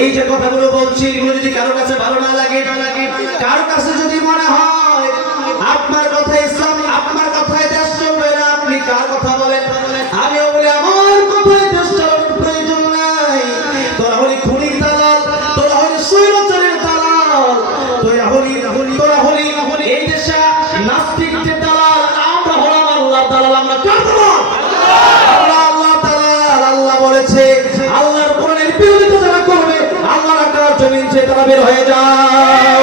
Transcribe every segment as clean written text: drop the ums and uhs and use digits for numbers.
এই যে কথাগুলো বলছি এগুলো যদি কারো কাছে ভালো না লাগে, কারো কাছে যদি মনে হয় আপনার কথা ইসলাম, আপনার কথায় দেশ চলবে না, আপনি কার কথা বলেন? আমিও বলি আমার কথায় দেশ চালানোর প্রয়োজন নাই। তোরা হলি খুনির দালাল, তোরা হলি স্বৈরাচারের দালাল, তোরা হলি এই দেশে নাস্তিকদের দালাল। আমরা হলাম আল্লাহ দালাল। আমরা কার দালাল? আল্লাহ দালাল। আল্লাহ বলেছে আল্লাহর কোরআনের বিরোধিতা যারা করবে আল্লাহর আকাশ জমিন ছেড়ে তারা বের হয়ে যাও।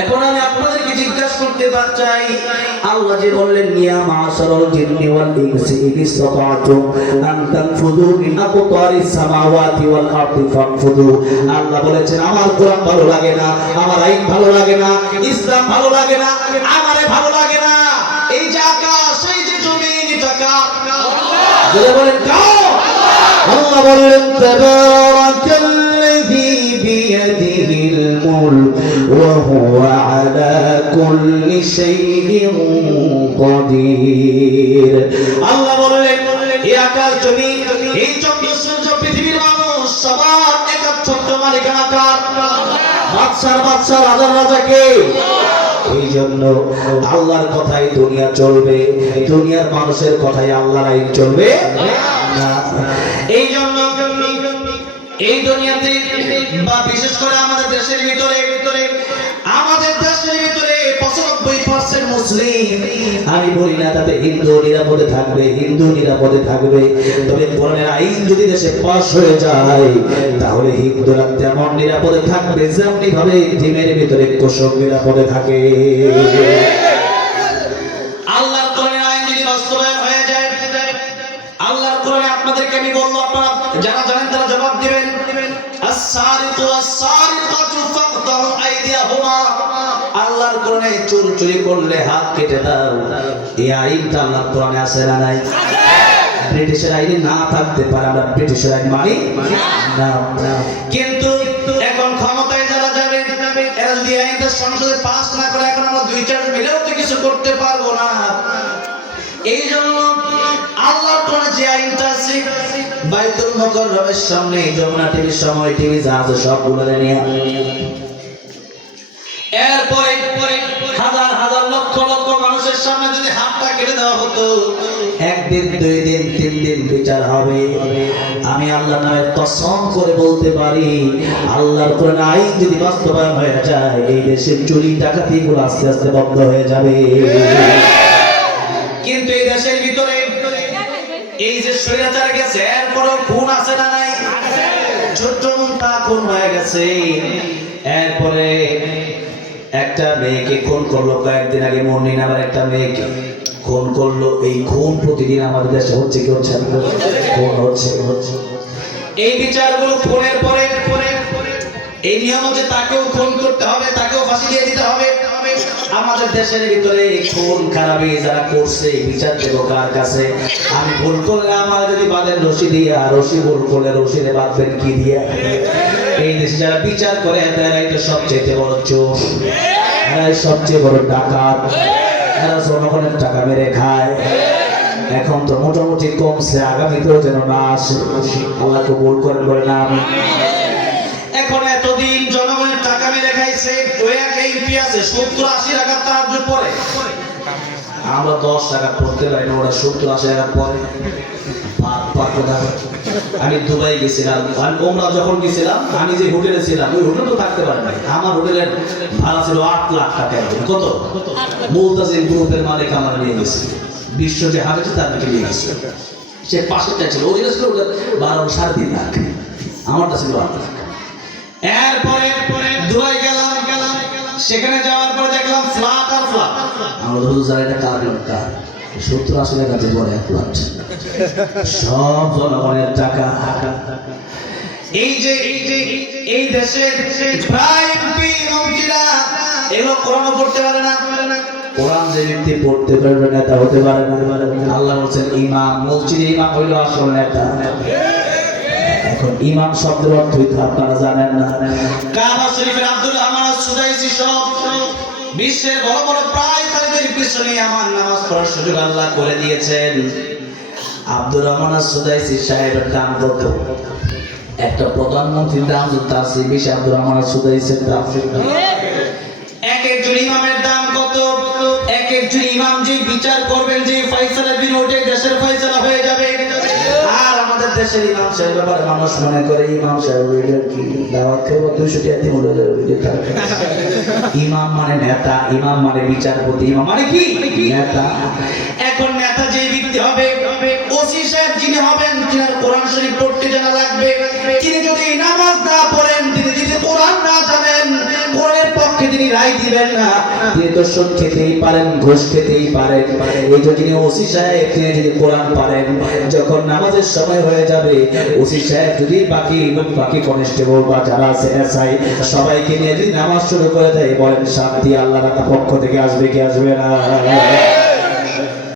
এখন আমি আপনাদেরকে জিজ্ঞাসা করতে চাই, আল্লাহ যে বললেন ইয়া মাশারাল জিন্নি ওয়াল ইনসি ইন ইসতাতা'তুম আন তানফুযু মিন আকতারিস সামাওয়াতি ওয়াল আরদি ফানফুযু। আল্লাহ বলেছেন আমার কোরআন ভালো লাগে না, আমার আইন ভালো লাগে না, ইসলাম ভালো লাগে না, আমারে ভালো লাগে না। এই যে আকাশ, এই যে জমিন, এটা কার? যারা বলেন কার? আল্লাহ বললেন তাবারাকাল্লাযী বিয়াদিহিল মুলক ওয়া হুয়া আলা কুল্লি শাইইন কাদির। আল্লাহ বললেন এই আকাশ জমিন, এই চন্দ্র সূর্য, পৃথিবীর মানুষ সবার একচ্ছত্র মালিকানা কার? বাদশার বাদশা, রাজার রাজাকে। এই জন্য আল্লাহর কথাই দুনিয়া চলবে, দুনিয়ার মানুষের কথাই আল্লাহর আইন চলবে না। এই জন্য এই দুনিয়াতে বা বিশেষ করে আমাদের দেশের ভিতরে 95% মুসলিম। আমি বলি না তাতে হিন্দু নিরাপদে থাকবে, হিন্দু নিরাপদে থাকবে, তবে কোরআনের আইন যদি দেশে পাশ হয়ে যায় তাহলে হিন্দুরা তেমন নিরাপদে থাকবে যেমনি ভাবে ডিমের ভিতরে কোষক নিরাপদে থাকে। আল্লাহর কোরআনের আইন যদি বাস্তবায়ন হয়ে যায়, আল্লাহর কোরআনে আপনাদেরকে আমি বলবো, আপনারা যারা জানেন তারা জবাব দিবেন। আস-সারিকু ওয়াস-সারিকাতু ফাকতাউ আইদিয়াহুমা। আল্লাহর কোরআনে চোর চুরি করলে হাত কেটে দাও, এই আইনটা আল্লাহর কোরআনে আছে না নাই? ব্রিটিশের আইনে না থাকতে পারে, আমরা ব্রিটিশের আইন মানি না। কিন্তু এখন ক্ষমতায় যারা যাবে এরা যদি আইনটা সংসদে পাস না করে, এখন আমরা 2-4 মিলেও তো কিছু করতে পারবো না। এই জন্য আল্লাহর কোরআনে যে আইনটা আছে বাইতুল মুকাররমের সামনে যমুনা টিভির সময় টিভি জাহাজ সবগুলো নিয়ে এরপরে হাজার হাজার লক্ষ লক্ষ মানুষের সামনে যদি হাতটা কেটে দেওয়া হতো, 1 দিন 2 দিন 3 দিন বিচার হবে। আমি আল্লাহর নামে কসম করে বলতে পারি আল্লাহর কোরআন আইন যদি বাস্তবায়ন হয়ে যায় এই দেশের চুরি ডাকাতি গুলো আস্তে আস্তে বন্ধ হয়ে যাবে। কিন্তু এই দেশের ভিতরে এই যে স্বৈরাচার গেছে এরপরও খুন আছে না নাই? ছোট্ট মুন্তা খুন হয়ে গেছে। এরপরে একটা মেয়েকে খুন করলো কয়েকদিন আগে, মর্নিং আবার একটা মেয়েকে খুন করলো। এই খুন প্রতিদিন আমাদের দেশে হচ্ছে কি হচ্ছে? খুন হচ্ছে। এই বিচারগুলো খুনের পরে এই নিয়ম হচ্ছে তাকেও খুন করতে হবে, তাকেও ফাঁসি দিয়ে দিতে হবে। আমাদের দেশের ভিতরে খুন খারাপি যারা করছে বিচার দেবো কার কাছে? আমি ভুল করলে আমার যদি বাঁধেন রশি দিয়ে, আর রশি ভুল করলে রশিতে বাঁধবেন কি দিয়ে? এই দেশে যারা বিচার করে এরাই তো সবচেয়ে বড় চোর, এরাই সবচেয়ে বড় ডাকাত, এরা জনগণের টাকা মেরে খায়। এখন তো মোটামুটি কমছে, আগামীতেও যেন না আসে। আল্লাহ কবুল করেন বলে না। এখন এতদিন জনগণের টাকা মেরে খাইছে, ওই এক এমপি আছে 70-80 টাকা তাহাজ্জুদ পড়ে। আমরা 10 টাকা পড়তে পারি না, ওরা 70-80 টাকা পড়ে। আমি দুবাই গেছিলাম, ওমরা যখন গেছিলাম আমি যে হোটেলে ছিলাম ওই হোটেলে তো থাকতে পারি নাই। আমার হোটেলের ভাড়া ছিল 8 লাখ টাকা। কত? মুলতাজিম গ্রুপের মালিক আমার নিয়ে গেছে, বিশ্ব যে হাবেছে তার দিকে নিয়ে গেছে। সে পাশেরটা ছিল, ওই ছিল 12-3.5 লাখ, আমারটা ছিল 8 লাখ। এরপরে দুবাই গেলাম, সেখানে যাওয়ার পরে দেখলাম ফ্ল্যাট আর ফ্ল্যাট। আমরা ধরো যারা এটা কার 70-80 টাকা দিয়ে বলে 1 লাখ, সব জনগণের টাকা। এই দেশের প্রায় এমপি মন্ত্রীরা এগুলো কোরআন পড়তে পারে না। কোরআন যে ব্যক্তি পড়তে পারবে নেতা হতে পারে না। আল্লাহ বলছেন ইমাম, মসজিদে ইমাম হইল আসল নেতা। এখন ইমাম শব্দের অর্থ আপনারা জানেন না? কাবা শরীফের আব্দুর রহমান আস-সুদাইসি সব বিশ্বের বড় বড় প্রায় তাদের পিছনে আমার নামাজ পড়ার সুযোগ আল্লাহ করে দিয়েছেন। আব্দুর রহমান আস-সুদাইসি সাহেবের দাম কত? একটা প্রধানমন্ত্রীর দাম তার চেয়ে বেশি আব্দুর রহমান সুদাইসের দাম। এক একজন ইমামের দাম কত? এক একজন ইমাম যে বিচার করবেন, যে ফয়সালা দিন ওঠে, দেশের ফয়সালা হয়ে যাবে। আর আমাদের দেশের ইমাম সাহেব ব্যাপারে মানুষ মনে করে ইমাম সাহেব কি দাওয়াত খাবো 200 টাকা দিয়ে হলো যাবে। ইমাম মানে নেতা, ইমাম মানে বিচারপতি, ইমাম মানে কি নেতা। এখন নেতা যে ব্যক্তি হবে, ওসি সাহেব যিনি হবেন, যিনার কোরআন শরীফ পড়তে জানা লাগবে, তিনি যদি নামাজ না পড়েন, তিনি যদি কোরআন না জানেন, কোরআনের পক্ষে তিনি রায় দিবেন না। তিনি তো সুদ খেতেই পারেন, ঘুষ খেতেই পারেন। এই যে যিনি ওসি সাহেব, তিনি যদি কোরআন পারেন, যখন নামাজের সময় হয়ে যাবে, ওসি সাহেব যদি বাকি কনস্টেবল বা যারা আছে এসআই সবাইকে নিয়ে যদি নামাজ শুরু করে দেয়, বলেন শান্তি আল্লাহর পক্ষ থেকে আসবে কি আসবে না?